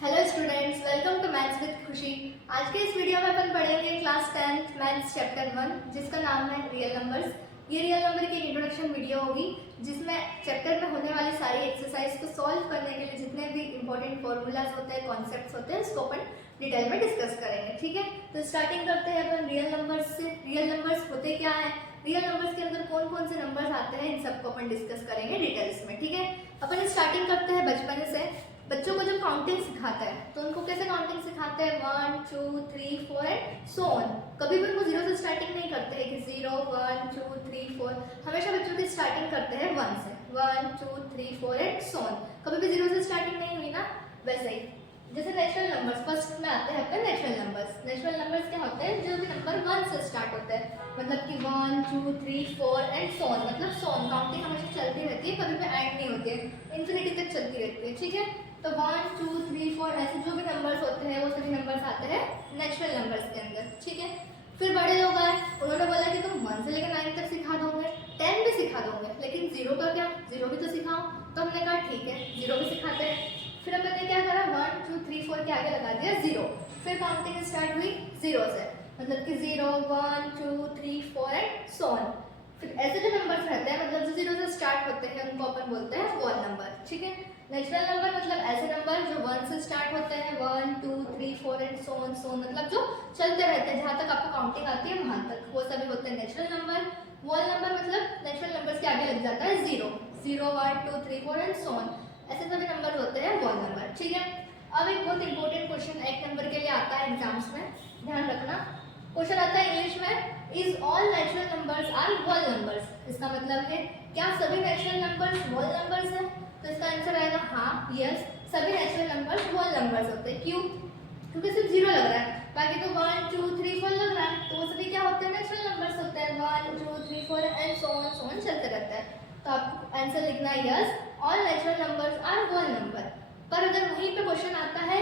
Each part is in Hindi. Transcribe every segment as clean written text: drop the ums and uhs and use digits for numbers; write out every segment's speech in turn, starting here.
Hello students, welcome to maths with Khushi. आज के इस वीडियो में अपन पढ़ेंगे क्लास 10 मैथ्स चैप्टर 1 जिसका नाम है रियल नंबर्स। ये रियल नंबर की इंट्रोडक्शन वीडियो होगी जिसमें चैप्टर में होने वाली सारी एक्सरसाइज को सॉल्व करने के लिए जितने भी इंपॉर्टेंट फॉर्मूलाज होते हैं, कॉन्सेप्ट्स होते हैं, उसको अपन डिटेल में डिस्कस करेंगे। ठीक है, तो स्टार्टिंग करते हैं अपन रियल नंबर्स से। रियल नंबर्स होते क्या है, रियल नंबर्स के अंदर कौन कौन से नंबर्स आते हैं, इन सबको अपन डिस्कस करेंगे डिटेल्स में। ठीक है, अपन स्टार्टिंग करते हैं बचपन से। बच्चों को जब काउंटिंग सिखाता है तो उनको कैसे काउंटिंग सिखाते हैं, 1 2 3 4 एंड सो ऑन। कभी भी उनको जीरो से स्टार्टिंग नहीं करते हैं कि 0 1 2 3 4। हमेशा बच्चों की स्टार्टिंग करते हैं 1 से, 1 2 3 4 एंड सो ऑन। कभी भी जीरो से स्टार्टिंग नहीं हुई ना, वैसे ही। जैसे नेचुरल नंबर्स, फर्स्ट में आते हैं अपने नेचुरल नंबर्स। नेचुरल नंबर्स क्या होते हैं, जो भी नंबर 1 से स्टार्ट होते हैं, मतलब कि 1 2 3 4 एंड सो ऑन। मतलब सो ऑन काउंटिंग हमेशा चलती रहती है, कभी भी एंड नहीं होती है, इन्फिनिटी तक चलती रहती है। ठीक है, तो 1 2 3 4 ऐसे जो भी नंबर्स होते हैं वो सभी नंबर्स आते हैं नेचुरल नंबर्स के अंदर। ठीक है, फिर बड़े लोग आए, उन्होंने बोला कि तुम 1 से लेकर 9 तक सिखा दोगे, 10 भी सिखा दोगे, लेकिन जीरो का क्या, जीरो भी तो सिखाओ। तो हमने कहा ठीक है, जीरो भी सिखाते हैं। फिर अपन ने क्या करा, 1 2 3 4 के आगे लगा दिया 0। फिर काउंटिंग स्टार्ट हुई 0 से, मतलब कि 0 1 2 3 4 एंड सो ऑन। फिर ऐसे जो नंबर्स रहते हैं, मतलब जो 0 से स्टार्ट होते हैं, उनको अपन बोलते हैं होल नंबर। ठीक है, नेचुरल नंबर मतलब ऐसे नंबर जो 1 से स्टार्ट होते हैं, 1 2 3 4 एंड सो ऑन, मतलब जो चलते रहते हैं, जहाँ तक आपको काउंटिंग आती है वहाँ तक, वो सभी होते हैं नेचुरल नंबर। होल नंबर मतलब नेचुरल नंबर्स के आगे लग जाता है 0, 0 1 2 3 4 एंड सो ऑन। ऐसे सभी नंबर होते हैं होल नंबर। ठीक है, अब एक बहुत इंपॉर्टेंट क्वेश्चन एक नंबर के लिए आता है एग्जाम्स में, ध्यान रखना। क्वेश्चन आता है इंग्लिश में, is all natural numbers are whole numbers. इसका मतलब है क्या सभी नेचुरल नंबर्स होल नंबर्स हैं? तो इसका आंसर आएगा हाँ, यस, सभी नेचुरल नंबर्स होल नंबर्स होते हैं। क्यों? क्योंकि सिर्फ 0 लग रहा है, बाकी तो 1 2 3 4 लग रहा है, तो वो सभी क्या होते हैं, नेचुरल नंबर्स होते हैं। 1 2 3 4 एंड सो ऑन चलते रहता है। तो आपको आंसर लिखना है yes, all natural numbers are whole number. पर अगर वहीं पे क्वेश्चन आता है,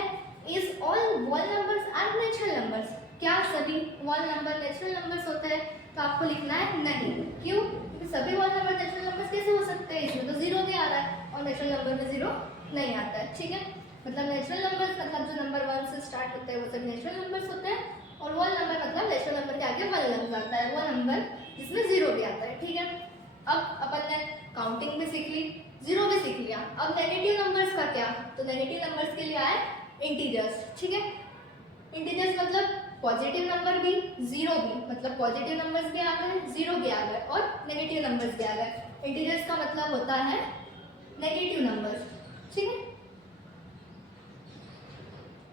is all whole numbers are natural numbers, क्या सभी होल नंबर नेचुरल नंबर्स होते हैं? तो आपको लिखना है नहीं। क्यों? क्योंकि सभी होल नंबर नेचुरल नंबर्स कैसे हो सकते हैं, इसमें तो 0 भी आ रहा है और नेचुरल नंबर में 0 नहीं आता है। ठीक है, मतलब नेचुरल नंबर्स मतलब जो नंबर 1 से स्टार्ट होते हैं वो सभी नेचुरल नंबर्स होते हैं, और होल नंबर मतलब नेचुरल नंबर के आगे 1 लग जाता है, वो नंबर जिसमें 0 भी आता है। ठीक है, अब अपन ने काउंटिंग भी सीख ली, 0 भी सीख लिया। अब नेगेटिव नंबर्स का क्या? तो नेगेटिव नंबर्स के लिए आए इंटीजर्स। ठीक है, इंटीजर्स मतलब पॉजिटिव नंबर भी, 0 भी, मतलब पॉजिटिव नंबर्स भी आ गए, 0 भी आ गए और नेगेटिव नंबर्स भी आ गए। इंटीजर्स का मतलब होता है नेगेटिव नंबर्स। ठीक है,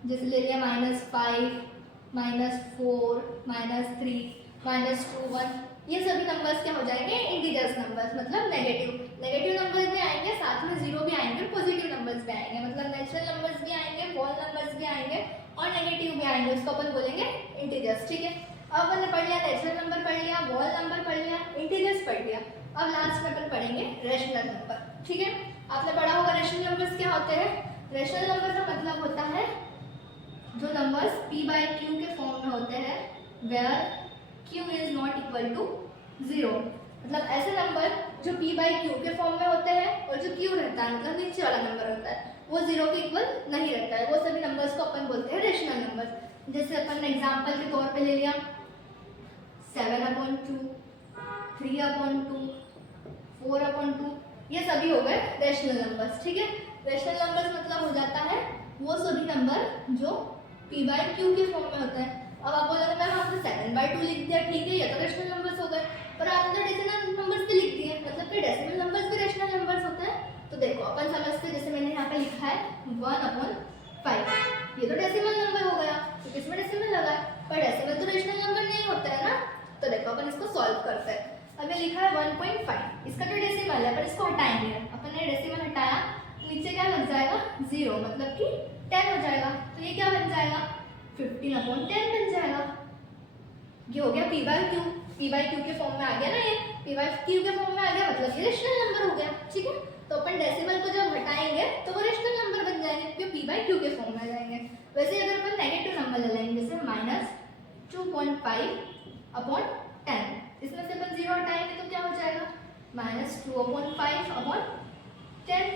जैसे ले लिया -5 -4 -3 -2 1, ये सभी नंबर्स क्या हो जाएंगे, इंटीजर्स नंबर्स, मतलब नेगेटिव नंबर्स भी आएंगे, साथ में 0 भी आएंगे, पॉजिटिव नंबर्स भी आएंगे, मतलब नेचुरल नंबर्स भी आएंगे, होल नंबर्स भी आएंगे और नेगेटिव भी आएंगे, उसको अपन बोलेंगे इंटीजर्स। ठीक है, अब अपन ने पढ़ लिया नेचुरल नंबर, पढ़ लिया होल नंबर, पढ़ लिया इंटीजर्स, पढ़ लिया। अब लास्ट में अपन पढ़ेंगे रेशनल नंबर। ठीक है, आपने पढ़ा होगा रेशनल नंबर्स क्या होते हैं। रेशनल नंबर का मतलब होता है जो नंबर्स p/q के फॉर्म में होते हैं, where q is not equal to 0। मतलब ऐसे नंबर जो p/q के फॉर्म में होते हैं और जो q रहता है, मतलब नीचे वाला नंबर होता है, वो 0 के इक्वल नहीं रहता है, वो सभी नंबर्स को अपन बोलते हैं रेशनल नंबर। जैसे अपन ने एग्जांपल के तौर पे ले लिया 7/2 3/2 4/2, ये सभी हो गए रेशनल नंबर्स। ठीक है, रेशनल नंबर्स मतलब हो जाता है वो सभी नंबर जो p/q के फॉर्म में होता है। अब आप बोलोगे मैम आपने 7/2 लिख दिया, ठीक है, ये तो रेशनल नंबर्स हो गए, पर आपने डेसिमल नंबर्स भी लिख दिए, मतलब कि डेसिमल नंबर्स भी रेशनल नंबर्स होते हैं। तो देखो अपन समझते हैं, जैसे मैंने यहाँ पे लिखा है 1/5, ये तो डेसिमल नंबर हो गया क्योंकि इसमें डेसिमल लगा है, पर डेसिमल तो रेशनल नंबर नहीं होता है ना। तो देखो अपन इसको सॉल्व करते हैं। अब ये लिखा है 1.5, इसका जो डेसिमल है पर इसको हटाएंगे, अपन ने डेसिमल हटाया, नीचे क्या लग जाएगा 0, मतलब कि 10 हो जाएगा। तो ये क्या बन जाएगा 15/10 बन जाएगा। ये हो गया p/q के फॉर्म में आ गया ना, ये p/q के फॉर्म में आ गया, मतलब ये रेशनल नंबर हो गया। ठीक है, तो अपन डेसिमल को जब हटाएंगे तो वो रेशनल नंबर बन जाएंगे क्योंकि p/q के फॉर्म में आ जाएंगे। वैसे अगर अपन नेगेटिव नंबर ले लेंगे, जैसे -2.5/10, इसमें से अपन 0 हटाएंगे तो क्या हो जाएगा -2/5/10।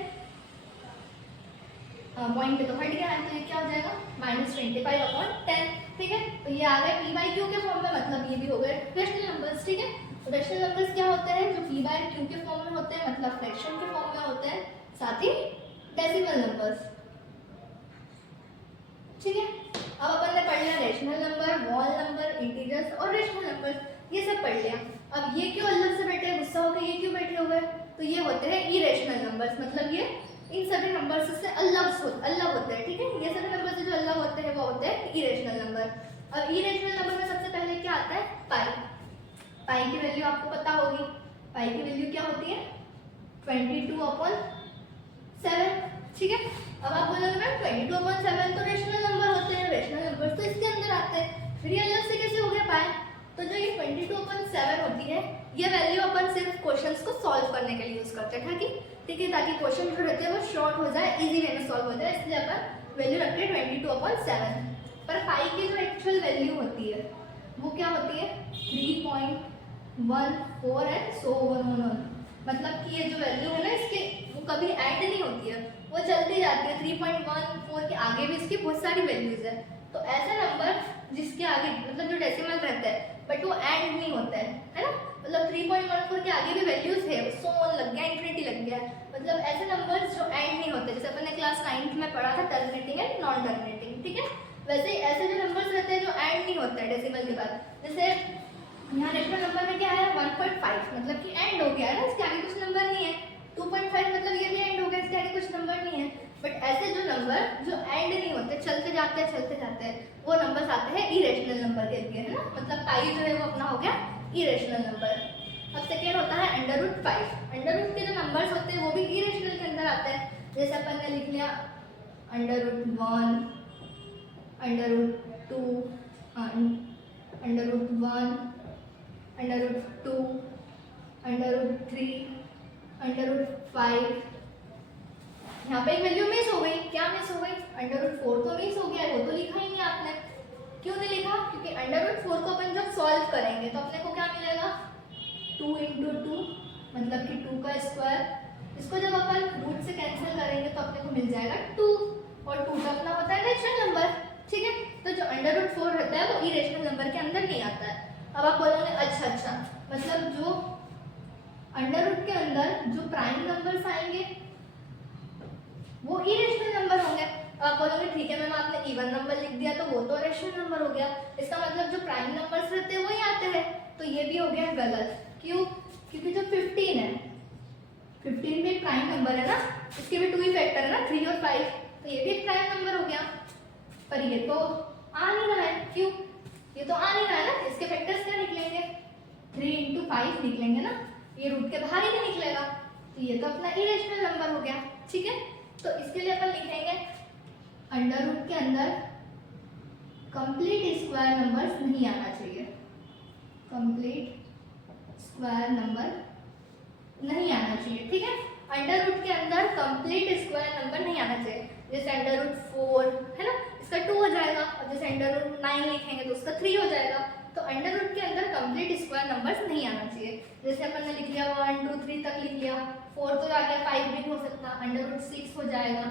पॉइंट पे तो हट गया है, तो ये क्या हो जाएगा -25/10। ठीक है, तो ये आ गए पी बाई क्यू के फॉर्म में, मतलब ये भी हो गए रेशनल नंबर्स। ठीक है, तो रेशनल नंबर्स क्या होते हैं, जो पी बाई क्यू के फॉर्म में होते हैं, मतलब फ्रैक्शन के फॉर्म में होते हैं, साथ ही डेसिमल नंबर्स। ठीक है, अब अपन ने पढ़ लिया rational number, wall number, integers और रेशनल नंबर, ये सब पढ़ लिया। अब ये क्यों अलग से बैठे हैं, गुस्सा होकर ये क्यों बैठे हुए, तो ये होते हैं इरेशनल नंबर्स, मतलब ये इन सभी नंबर्स से अलग होते हैं। ठीक है, ये सभी नंबर से जो अलग होते हैं वो होते हैं इरेशनल नंबर। अब इरेशनल नंबर में सबसे पहले क्या आता है, पाई। पाई की वैल्यू आपको पता होगी, पाई की वैल्यू क्या होती है 22/7। ठीक है, अब आप बोलोगे मैम 22/7 तो रेशनल नंबर होते हैं, रेशनल नंबर तो इसके अंदर आते हैं, फिर ये अलग से कैसे हो गया पाई। तो जो ये 22/7 होती है, ये वैल्यू अपन सिर्फ क्वेश्चंस को सॉल्व करने के लिए यूज करते हैं, ठीक है, ताकि क्वेश्चन जो रहते हैं वो शॉर्ट हो जाए, इजी वे में सॉल्व हो जाए, इसलिए अपन वैल्यू रखते हैं 22/7। पर पाई की जो एक्चुअल वैल्यू होती है वो क्या होती है 3.14 एंड सो ऑन। मतलब कि ये जो वैल्यू है ना इसके, वो कभी ऐड नहीं होती है, वो चलती जाती है। 3.14 के आगे भी इसकी बहुत सारी वैल्यूज है, तो ऐसा नंबर जिसके आगे मतलब जो डेसिमल रहता है बट वो ऐड नहीं होता है ना, मतलब 3.14 के आगे भी वैल्यूज है, सो ऑन लग गया, इंफिनिटी लग गया, मतलब ऐसे नंबर्स जो ऐड नहीं होते, जैसे अपन ने क्लास 9th में पढ़ा था टर्मिनेटिंग एंड नॉन टर्मिनेटिंग। ठीक है, वैसे ऐसे जो नंबर्स रहते हैं जो ऐड नहीं होते हैं डेसिमल के बाद, जैसे यहाँ रेशनल नंबर में क्या है 1.5, मतलब कि एंड हो गया है ना, इसके आगे कुछ नंबर नहीं है। 2.5 मतलब ये भी एंड हो गया, इसके आगे कुछ नंबर नहीं है। बट ऐसे जो नंबर जो एंड नहीं होते, चलते जाते हैं, वो नंबर्स आते हैं इरेशनल नंबर के लिए, है ना, मतलब पाई जो है वो अपना हो गया इरेशनल नंबर। अब सेकेंड होता है √5। अंडर रूट के जो नंबर्स होते हैं वो भी इरेशनल के अंदर आते हैं, जैसे अपन ने लिख लिया √1, √2, √2, √3, √5। यहाँ पे एक वैल्यू मिस हो गई, क्या मिस हो गई, √4 तो मिस हो गया है, वो तो लिखा ही नहीं आपने। क्यों नहीं लिखा, क्योंकि √4 को अपन जब सॉल्व करेंगे तो अपने को क्या मिलेगा 2 × 2, मतलब कि 2 का स्क्वायर। इसको जब अपन रूट से कैंसिल करेंगे तो अपने को मिल जाएगा 2, और 2 का अपना होता है नेचुरल नंबर। ठीक है, तो जो √4 रहता है वो इरेशनल नंबर के अंदर नहीं आता है। अब आप बोलोगे अच्छा, मतलब जो अंडर रूट के अंदर जो प्राइम नंबर्स आएंगे वो इरेशनल नंबर होंगे। आप बोलोगे ठीक है मैम आपने इवन नंबर लिख दिया तो वो तो रेशनल नंबर हो गया, इसका मतलब जो प्राइम नंबर्स रहते हैं वही आते हैं, तो ये भी हो गया गलत। क्यों, क्योंकि जो 15 है, 15 भी एक प्राइम नंबर है ना, इसके भी 2 ही फैक्टर है ना, 3 और 5, तो ये भी एक प्राइम नंबर हो गया। पर ये तो आ नहीं रहा है, क्यों, ये तो आ नहीं रहा है ना, इसके फैक्टर्स क्या निकलेंगे 3 × 5 निकलेंगे ना, ये रूट के बाहर ही नहीं निकलेगा, तो ये तो अपना इरेशनल नंबर हो गया। ठीक है, तो इसके लिए अपन लिखेंगे अंडर रूट के अंदर कंप्लीट स्क्वायर नंबर्स नहीं आना चाहिए, कंप्लीट स्क्वायर नंबर नहीं आना चाहिए। ठीक है, अंडर रूट के अंदर कंप्लीट स्क्वायर नंबर नहीं आना चाहिए, जैसे √4 है ना, इसका 2 हो जाएगा, और जैसे √9 लिखेंगे तो उसका 3 हो जाएगा। तो अंडर रूट के अंदर कंप्लीट स्क्वायर नंबर्स नहीं आना चाहिए, जैसे अपन ने लिख लिया 1 2 3 तक लिख लिया, 4 तो आ गया, 5 भी नहीं हो सकता, √6 हो जाएगा,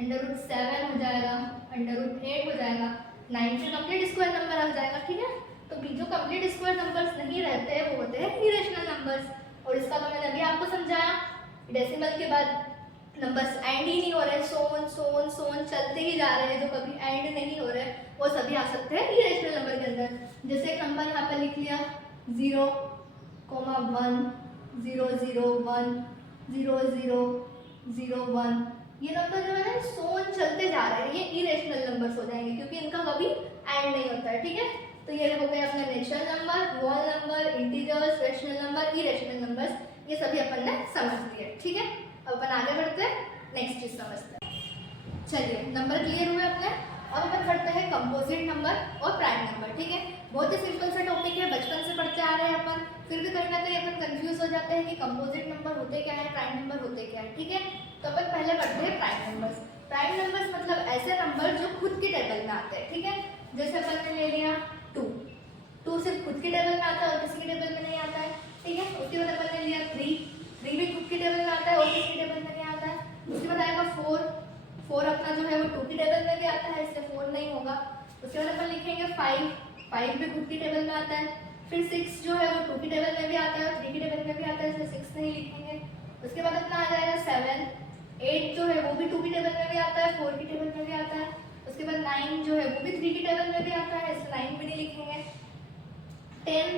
√7 हो जाएगा, √8 हो जाएगा, 9 से कंप्लीट स्क्वायर नंबर आ जाएगा। ठीक है, तो जो कंप्लीट स्क्वायर नंबर्स नहीं रहते हैं वो होते हैं इरेशनल नंबर्स, और इसका तो मैंने अभी आपको समझाया, डेसिमल के बाद नंबर्स एंड ही नहीं हो रहे, सोन चलते ही जा रहे हैं, जो कभी एंड नहीं हो रहे वो सभी आ सकते हैं इरेशनल नंबर के अंदर। जैसे एक नंबर यहाँ पर लिख लिया 0, 1, 0 0 1 0 0 0 1, ये नंबर जो है ना सोन चलते जा रहे हैं, ये इरेशनल नंबर्स हो जाएंगे क्योंकि इनका कभी एंड नहीं होता है। ठीक है, तो ये हो गए अपने natural number, wall number, integers, rational number, irrational numbers, ये सभी अपन ने समझ लिए। ठीक है, अब अपन आगे बढ़ते हैं, नेक्स्ट चीज समझते हैं। चलिए, नंबर क्लियर हुए अपने, अब अपन पढ़ते हैं कंपोजिट नंबर और प्राइम नंबर। ठीक है, बहुत ही सिंपल सा टॉपिक है, बचपन से पढ़ते आ रहे हैं अपन, फिर भी कहीं ना कहीं अपन कंफ्यूज हो जाते हैं कि कंपोजिट नंबर होते क्या है, प्राइम नंबर होते क्या है। ठीक है, तो अपन पहले पढ़ते हैं प्राइम नंबर्स। प्राइम नंबर्स मतलब ऐसे नंबर जो खुद की टेबल में आते हैं। ठीक है, जैसे अपन ने ले लिया 2 सिर्फ खुद की टेबल में आता है और किसी की टेबल में नहीं आता है। ठीक है, उसके बाद अपन ने लिया 3 भी खुद की टेबल में आता है और किसी की टेबल में नहीं आता है। उसके बाद आएगा 4 4 अपना जो है वो 2 की टेबल में भी आता है, इससे 4 नहीं होगा। उसके बाद अपन लिखेंगे 5 भी खुद की टेबल में आता है। फिर 6 जो है वो 2 की टेबल में भी आता है और 3 की टेबल में भी आता है, इसलिए 6 नहीं लिखेंगे। उसके बाद अपना आ जाएगा 7, 8 जो है वो भी 2 की टेबल में भी आता है, 4 की टेबल में भी आता है। उसके बाद 9 जो है वो भी 3 की टेबल में भी आता है, इसलिए 9 भी नहीं लिखेंगे। 10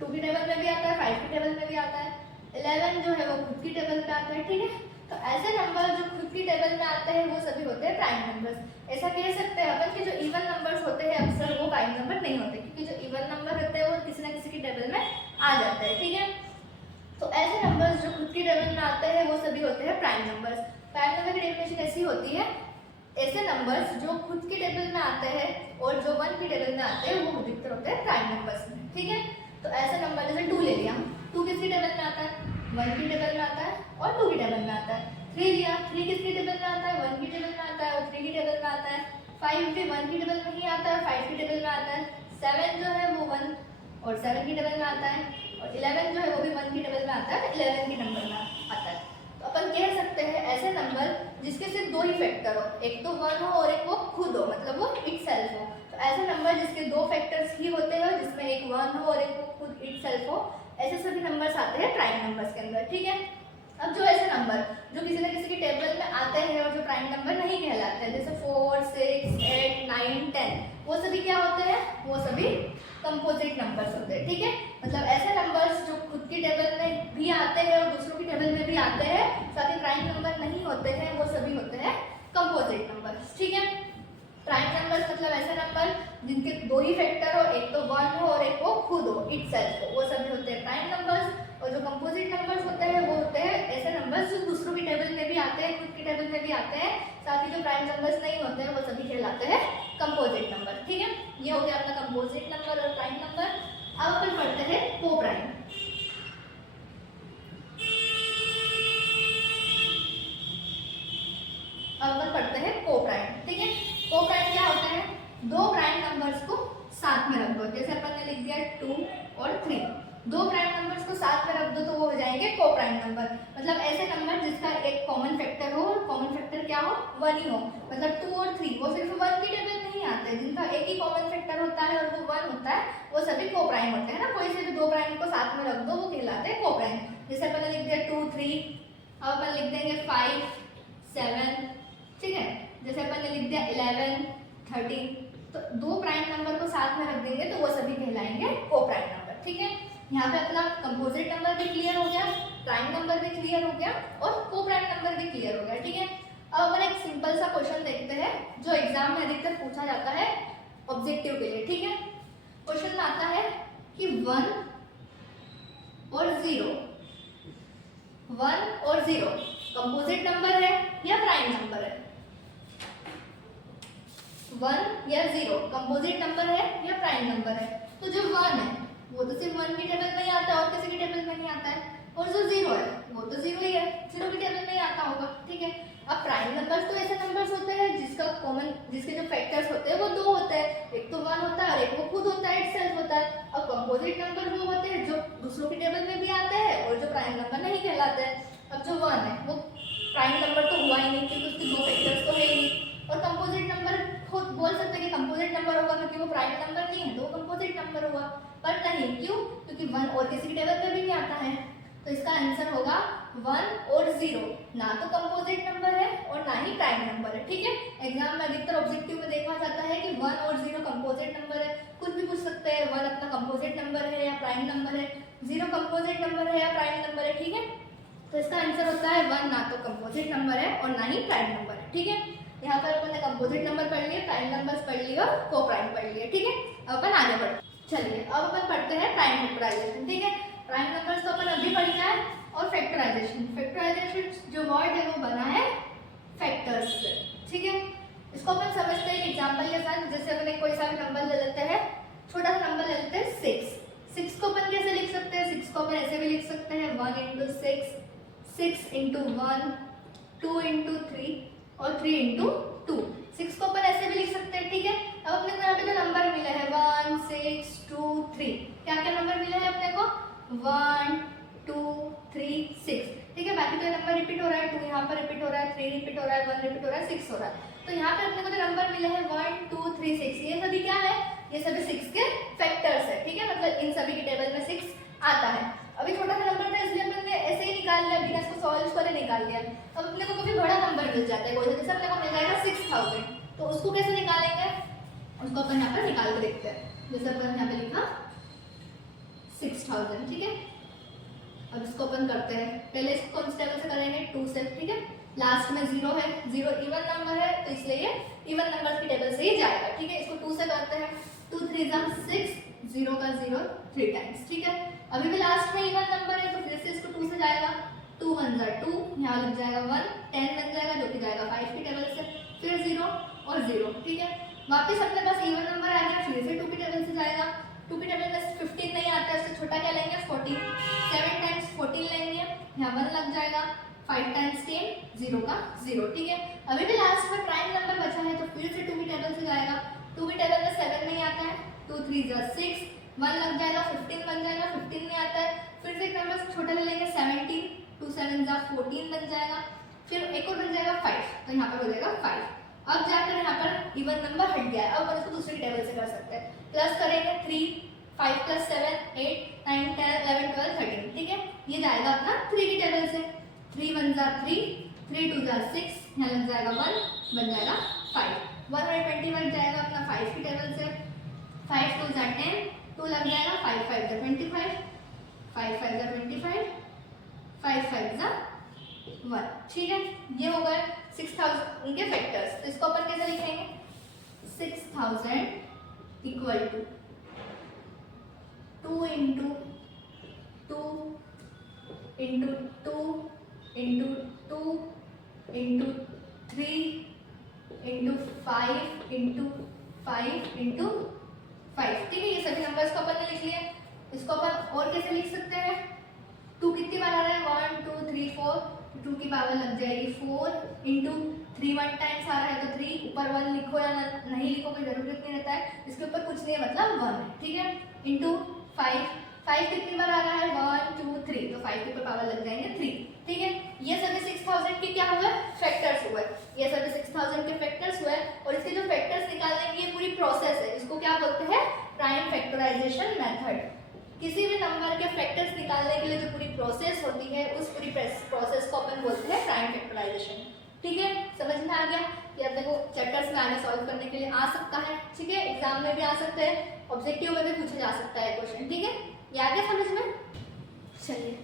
2 की टेबल में भी आता है, 5 की टेबल में भी आता है। 11 जो है वो खुद की टेबल में आता है, ठीक है। तो ऐसे नंबर जो खुद की टेबल में आते हैं वो सभी होते हैं प्राइम नंबर्स। ऐसा कह सकते हैं अपन कि जो इवन नंबर्स होते हैं अक्सर वो प्राइम नंबर नहीं होते, क्योंकि जो इवन नंबर होते हैं वो किसी ना किसी की टेबल में आ जाते हैं, ठीक है। तो ऐसे नंबर्स जो खुद की टेबल में आते हैं वो सभी होते हैं प्राइम नंबर्स। प्राइम नंबर की डेफिनेशन ऐसी होती है, ऐसे नंबर्स जो खुद की टेबल में आते हैं और जो 1 की टेबल में आते हैं वो अधिकतर होते हैं प्राइम नंबर्स में, ठीक है। तो ऐसे नंबर जैसे 2 ले लिया, 2 किसकी टेबल में आता है, 1 की टेबल में आता है और 2 की टेबल में आता है। 3 लिया, 3 किसकी टेबल में आता है, 1 की टेबल में आता है और 3 की टेबल में आता है। 5 भी 1 की टेबल में ही आता है, 5 की टेबल में आता है। 7 जो है वो 1 और 7 की टेबल में आता है और 11 जो है वो भी 1 की टेबल में आता है, 11 की नंबर में आता है। तो अपन कह सकते हैं ऐसे नंबर जिसके सिर्फ 2 ही फैक्टर हो, एक तो 1 हो और एक वो खुद हो, मतलब वो इटसेल्फ हो। तो ऐसे नंबर जिसके 2 फैक्टर्स ही होते हैं, जिसमें एक 1 हो और एक वो खुद इटसेल्फ हो, ऐसे सभी नंबर्स आते हैं प्राइम नंबर्स के अंदर, ठीक है। अब जो ऐसे नंबर जो किसी न किसी की टेबल में आते हैं और जो प्राइम नंबर नहीं कहलाते हैं, जैसे 4, 6, 8, 9, 10, वो सभी क्या होते हैं, वो सभी कंपोजिट नंबर्स होते हैं, ठीक है। मतलब ऐसे नंबर्स जो खुद की टेबल में भी आते हैं और दूसरों की टेबल में भी आते हैं, साथ ही प्राइम नंबर नहीं होते हैं, वो सभी होते हैं कंपोजिट नंबर्स, ठीक है। प्राइम नंबर्स मतलब ऐसे नंबर जिनके 2 ही फैक्टर हो, एक तो 1 हो और एक वो खुद हो, इटसेल्फ हो, वो सभी होते हैं प्राइम नंबर्स। और जो कंपोजिट नंबर्स होते हैं वो होते हैं ऐसे नंबर्स जो दूसरों की टेबल में भी आते हैं, खुद की टेबल में भी आते हैं, साथ ही जो प्राइम नंबर्स नहीं होते हैं वो सभी कहलाते हैं कंपोजिट नंबर, ठीक है। ये हो गया अपना कंपोजिट नंबर और प्राइम नंबर। अब अपन पढ़ते हैं को प्राइम। अब अपन पढ़ते हैं को प्राइम, ठीक है। को प्राइम क्या होता है, 2 प्राइम नंबर्स को साथ में रख दो, जैसे अपन ने लिख दिया 2 और 3, 2 प्राइम नंबर्स को साथ में रख दो तो वो हो जाएंगे को प्राइम नंबर। मतलब ऐसे नंबर जिसका एक कॉमन फैक्टर हो, और कॉमन फैक्टर क्या हो, 1 ही हो। मतलब 2 और 3 वो सिर्फ 1 की टेबल में ही आते हैं, जिनका एक ही कॉमन फैक्टर होता है और वो 1 होता है, वो सभी को प्राइम होते हैं ना। कोई से भी 2 प्राइम को साथ में रख दो वो कहलाते हैं को प्राइम। जैसे अपन ने लिख दिया 2, 3, अब अपन लिख देंगे 5, 7, ठीक है। जैसे अपन ने लिख दिया 11, 13, तो 2 प्राइम नंबर को साथ में रख देंगे तो वो सभी कहलाएंगे को प्राइम नंबर, ठीक है। यहाँ पे अपना कंपोजिट नंबर भी क्लियर हो गया, प्राइम नंबर भी क्लियर हो गया और को प्राइम नंबर भी क्लियर हो गया, ठीक है। अब अपन एक सिंपल सा क्वेश्चन देखते हैं जो एग्जाम में अधिकतर पूछा जाता है ऑब्जेक्टिव के लिए, ठीक है। क्वेश्चन में आता है कि 1 और 0, 1 और 0 कंपोजिट नंबर है या प्राइम नंबर है। 1 या 0 कंपोजिट नंबर है या प्राइम नंबर है। तो जो 1 है वो तो सिर्फ 1 की टेबल में ही आता है और किसी की टेबल में नहीं आता है, और जो 0 है वो तो 0 ही है, 0 की टेबल में ही आता होगा, ठीक है। अब प्राइम नंबर्स तो ऐसे नंबर्स होते हैं जिसके जो फैक्टर्स होते हैं वो 2 होते हैं, एक तो 1 होता है और एक वो खुद होता है, इटसेल्फ होता है। अब कंपोजिट नंबर वो होते हैं जो दूसरों की टेबल में भी आते हैं और जो प्राइम नंबर नहीं कहलाते हैं। अब जो 1 है वो प्राइम नंबर तो हुआ ही नहीं क्योंकि उसके 2 फैक्टर्स तो है ही नहीं, और कंपोजिट नंबर खुद बोल सकते हैं कि कंपोजिट नंबर होगा क्योंकि वो प्राइम नंबर नहीं है तो वो कंपोजिट नंबर हुआ, पर नहीं, क्यों, क्योंकि 1 और किसी की टेबल पे भी नहीं आता है। तो इसका आंसर होगा 1 और 0, ना तो कंपोजिट नंबर है और ना ही प्राइम नंबर है, ठीक है। एग्जाम में अधिकतर ऑब्जेक्टिव में देखा जाता है कि 1 और 0 कंपोजिट नंबर है, कुछ भी पूछ सकते हैं 1 अपना कंपोजिट नंबर है या प्राइम नंबर है, 0 कंपोजिट नंबर है या प्राइम नंबर है, ठीक है। तो इसका आंसर होता है 1 ना तो कंपोजिट नंबर है और ना ही प्राइम नंबर है, ठीक है। यहाँ पर अपन ने कंपोजिट नंबर पढ़ लिए, प्राइम नंबर्स पढ़ लिए और को प्राइम पढ़ लिए, ठीक है। अब अपन आगे बढ़ते, चलिए अब अपन पढ़ते हैं प्राइम फैक्टराइजेशन, ठीक है। प्राइम नंबर्स तो अपन अभी पढ़ लिया है, और फैक्टराइजेशन जो वर्ड है वो बना है फैक्टर्स से, ठीक है। इसको अपन समझते हैं एग्जांपल के साथ। जैसे अपन कोई सा भी नंबर ले लेते हैं, छोटा सा नंबर ले लेते हैं 6 को अपन कैसे लिख सकते हैं, 6 को अपन ऐसे भी लिख सकते हैं 1 × 6, 6 × 1, 2 × 3 और 3 × 2। 6 को अपन ऐसे भी लिख सकते हैं, ठीक है। अब अपने को यहाँ पे जो नंबर मिले हैं 1, 6, 2, 3, क्या क्या नंबर मिले हैं अपने को, 1, 2, 3, 6, ठीक है। बाकी तो नंबर रिपीट हो रहा है, 2 यहाँ पर रिपीट हो रहा है, 3 रिपीट हो रहा है, 1 रिपीट हो रहा है, 6 हो रहा है। तो यहाँ पे अपने को जो नंबर मिले हैं 1 2 3 6, ये सभी क्या है, ये सभी 6 के फैक्टर्स है, ठीक है, मतलब इन सभी की टेबल में 6 आता है। अभी छोटा सा नंबर था इसलिए अपन ने ऐसे ही निकाल लिया, बिना इसको सॉल्व करे निकाल लिया। अब अपने को कभी बड़ा नंबर मिल जाता है कोई, जैसे अपने को मिल जाएगा 6000, तो उसको कैसे निकालेंगे, उसको अपन यहाँ पर निकाल के देखते हैं। जैसे अपन यहाँ पे लिखा 6000, ठीक है। अब इसको अपन करते हैं, पहले इसको कौन से टेबल से करेंगे, 2 से, ठीक है। लास्ट में 0 है, 0 इवन नंबर है तो इसलिए ये इवन नंबर की टेबल से ही जाएगा, ठीक है। इसको 2 से करते हैं, 2 3 जा 6, 0 का 0 3 टाइम्स, ठीक है। अभी भी लास्ट में इवन नंबर है तो फिर से इसको 2 से जाएगा, 2 1 जा 2, यहाँ लग जाएगा 1, 10 लग जाएगा जो कि जाएगा 5 की टेबल से, फिर 0 और 0, ठीक है। वापस अपने पास इवन नंबर आ गया, फिर से 2 की टेबल से जाएगा, 2 की टेबल में 15 नहीं आता है, इससे छोटा क्या लेंगे 14, 7 टाइम्स 14 लेंगे, यहाँ 1 लग जाएगा, 5 टाइम्स 10, 0 का 0, ठीक है। अभी भी लास्ट में प्राइम नंबर बचा है तो फिर से 2 की टेबल से जाएगा, 2 की टेबल में 7 नहीं आता है, 2 3 जा 6, 1 लग जाएगा, 15 बन जाएगा, 15 नहीं आता है, फिर से एक नंबर छोटा ले लेंगे 17, 2 7 जा 14 बन जाएगा, फिर एक और बन जाएगा 5, तो यहाँ पर हो जाएगा 5। अब जाकर यहाँ पर इवन नंबर हट गया है, अब अपन इसको दूसरी टेबल से कर सकते हैं, प्लस करेंगे 3, 5 + 7 8 9 10 11 12 13, ठीक है। ये जाएगा अपना 3 की टेबल से, 3 1 जा 3, 3 2 जा 6, यहाँ लग जाएगा 1, बन जाएगा 5, 120 बन जाएगा अपना 5 की टेबल से, 5 2 जा 10, 2 लग जाएगा, 5 5 जा 25, 5 5 जा 25, 5 5 जा 1, ठीक है। ये हो गए 6000 इनके फैक्टर्स। तो इसको अपन कैसे लिखेंगे, 6000 equal to 2 into 2 into 2 into 2 into 3 into 5 into 5 into 5, ठीक है। ये सभी नंबर्स को अपन ने लिख लिए। इसको अपन और कैसे लिख सकते हैं, 2 कितनी बार आ रहा है, 1 2 3 4, 2 की पावर लग जाएगी 4 इंटू 3 1 टाइम्स आ रहा है तो 3, ऊपर 1 लिखो या नहीं लिखो कोई जरूरत नहीं रहता है, इसके ऊपर कुछ नहीं है मतलब 1 है, ठीक है। इंटू 5 कितनी बार आ रहा है, 1 2 3, तो 5 के ऊपर पावर लग जाएंगे 3, ठीक है। ये सभी 6000 के क्या हुए, फैक्टर्स हुए, ये सभी 6000 के फैक्टर्स हुए। और इसके जो फैक्टर्स निकालने की ये पूरी प्रोसेस है, इसको क्या बोलते हैं, प्राइम फैक्टराइजेशन मेथड। किसी भी नंबर के फैक्टर्स निकालने के लिए जो पूरी प्रोसेस होती है उस पूरी प्रोसेस को अपन बोलते हैं प्राइम फैक्टराइजेशन, ठीक है। समझ में आ गया कि अपने को चैप्टर्स में आगे सॉल्व करने के लिए आ सकता है, ठीक है, एग्जाम में भी आ सकते हैं, ऑब्जेक्टिव में भी पूछा जा सकता है क्वेश्चन, ठीक है। ये आ गया समझ में। चलिए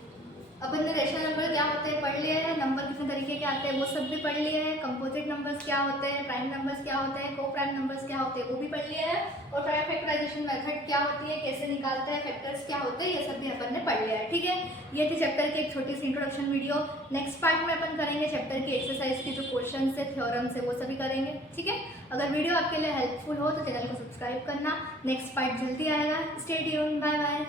अपन ने रेशनल नंबर क्या होते हैं पढ़ लिए हैं, नंबर कितने तरीके के आते हैं वो सब भी पढ़ लिए हैं, कंपोजिट नंबर्स क्या होते हैं, प्राइम नंबर्स क्या होते हैं, को प्राइम नंबर्स क्या होते हैं वो भी पढ़ लिए हैं, और प्राइम फैक्टराइजेशन मेथड क्या होती है, कैसे निकालते हैं, फैक्टर्स क्या होते हैं, ये सब भी अपन ने पढ़ लिया है, ठीक है। ये थी चैप्टर की एक छोटी सी इंट्रोडक्शन वीडियो। नेक्स्ट पार्ट में अपन करेंगे चैप्टर की एक्सरसाइज के जो क्वेश्चन है, थ्योरम्स है, वो सभी करेंगे, ठीक है। अगर वीडियो आपके लिए हेल्पफुल हो तो चैनल को सब्सक्राइब करना। नेक्स्ट पार्ट जल्दी आएगा, स्टे ट्यून्ड, बाय बाय।